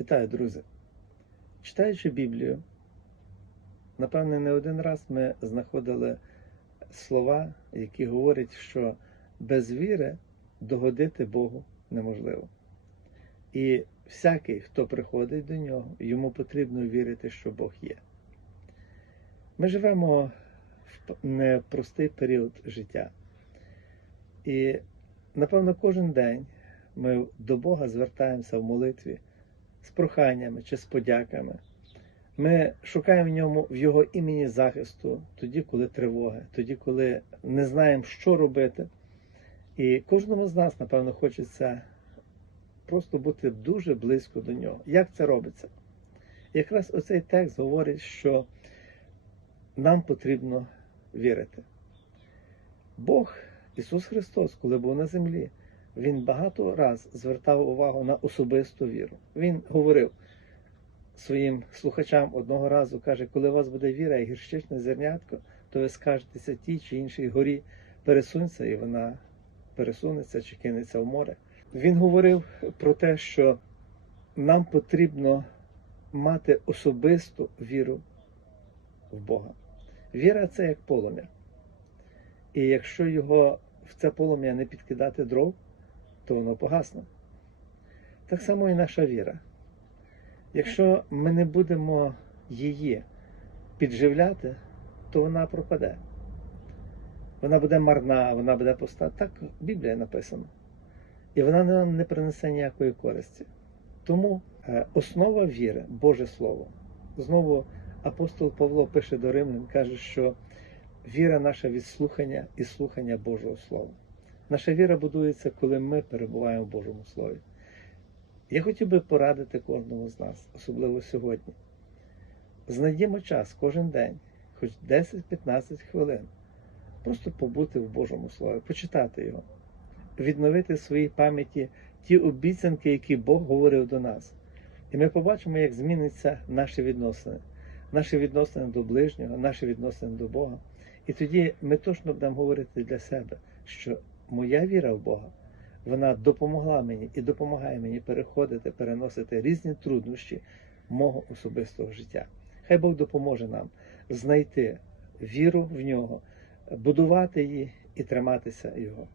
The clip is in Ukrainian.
Вітаю, друзі! Читаючи Біблію, напевне, не один раз ми знаходили слова, які говорять, що без віри догодити Богу неможливо. І всякий, хто приходить до нього, йому потрібно вірити, що Бог є. Ми живемо в непростий період життя. І, напевно, кожен день ми до Бога звертаємося в молитві з проханнями чи з подяками. Ми шукаємо в ньому в його імені захисту тоді, коли тривоги, тоді, коли не знаємо, що робити. І кожному з нас, напевно, хочеться просто бути дуже близько до нього. Як це робиться? Якраз оцей текст говорить, що нам потрібно вірити. Бог, Ісус Христос, коли був на землі, Він багато раз звертав увагу на особисту віру. Він говорив своїм слухачам одного разу, каже, коли у вас буде віра і гірщичне зернятко, то ви скажетеся тій чи іншій горі, пересунься, і вона пересунеться чи кинеться в море. Він говорив про те, що нам потрібно мати особисту віру в Бога. Віра це як полум'я. І якщо його в це полум'я не підкидати дров, то воно погасне. Так само і наша віра. Якщо ми не будемо її підживляти, то вона пропаде. Вона буде марна, вона буде пуста. Так Біблія написана. І вона не принесе ніякої користі. Тому е, основа віри Боже Слово. Знову апостол Павло пише до Римлян, каже, що віра наша від слухання і слухання Божого Слова. Наша віра будується, коли ми перебуваємо в Божому Слові. Я хотів би порадити кожному з нас, особливо сьогодні. Знайдімо час кожен день, хоч 10-15 хвилин, просто побути в Божому Слові, почитати його, відновити в своїй пам'яті ті обіцянки, які Бог говорив до нас. І ми побачимо, як зміниться наші відносини, наші відносини до ближнього, наші відносини до Бога. І тоді ми точно будемо говорити для себе, що моя віра в Бога, вона допомогла мені і допомагає мені переходити, переносити різні труднощі мого особистого життя. Хай Бог допоможе нам знайти віру в нього, будувати її і триматися Його.